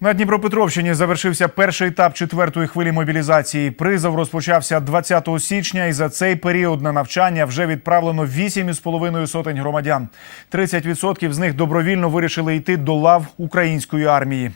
На Дніпропетровщині завершився перший етап четвертої хвилі мобілізації. Призов розпочався 20 січня, і за цей період на навчання вже відправлено 8,5 сотень громадян. 30% з них добровільно вирішили йти до лав української армії.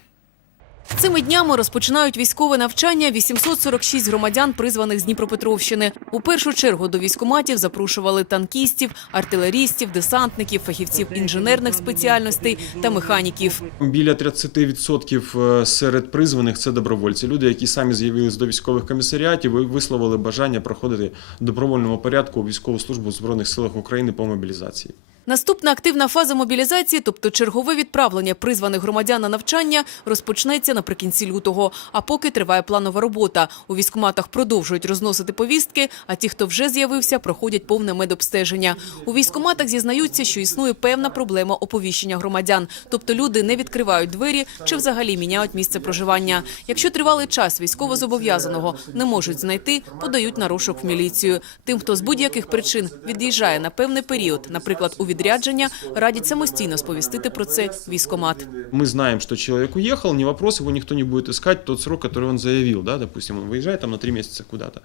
Цими днями розпочинають військове навчання 846 громадян, призваних з Дніпропетровщини. У першу чергу до військоматів запрошували танкістів, артилерістів, десантників, фахівців інженерних спеціальностей та механіків. Біля 30% серед призваних це добровольці. Люди, які самі з'явились до військових комісаріатів висловили бажання проходити добровольному порядку військову службу в Збройних силах України по мобілізації. Наступна активна фаза мобілізації, тобто чергове відправлення призваних громадян на навчання, розпочнеться наприкінці лютого. А поки триває планова робота. У військкоматах продовжують розносити повістки, а ті, хто вже з'явився, проходять повне медобстеження. У військкоматах зізнаються, що існує певна проблема оповіщення громадян. Тобто люди не відкривають двері чи взагалі міняють місце проживання. Якщо тривалий час військовозобов'язаного не можуть знайти, подають на розшук в міліцію. Тим, хто з будь-яких причин від'їжджає на певний період, наприклад, у відрядження, радять самостійно сповістити про це військкомат. Мы знаем, что человек уехал, не вопрос, его никто не будет искать тот срок, который он заявил, да, допустим, он выезжает там на три месяца куда-то.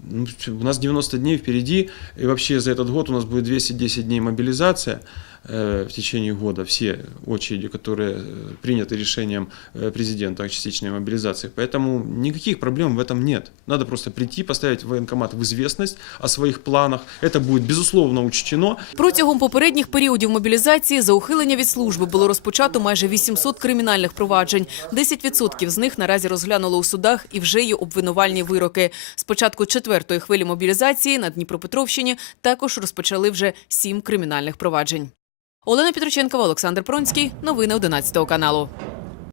Ну, У нас 90 дней впереди, и вообще за этот год у нас будет 210 дней мобилизация э, в течение года, все очереди, которые э, приняты решением э, президента о частичной мобилизации. Поэтому никаких проблем в этом нет. Надо просто прийти, поставить военкомат в известность о своих планах. Это будет, безусловно, учтено. Протягом попередніх періодів мобілізації за ухилення від служби було розпочато майже 800 кримінальних проваджень. 10% з них наразі розглянули у судах і вже є обвинувальні вироки. З початку четвертої хвилі мобілізації на Дніпропетровщині також розпочали вже сім кримінальних проваджень. Олена Петроченкова, Олександр Пронський. Новини 11 каналу.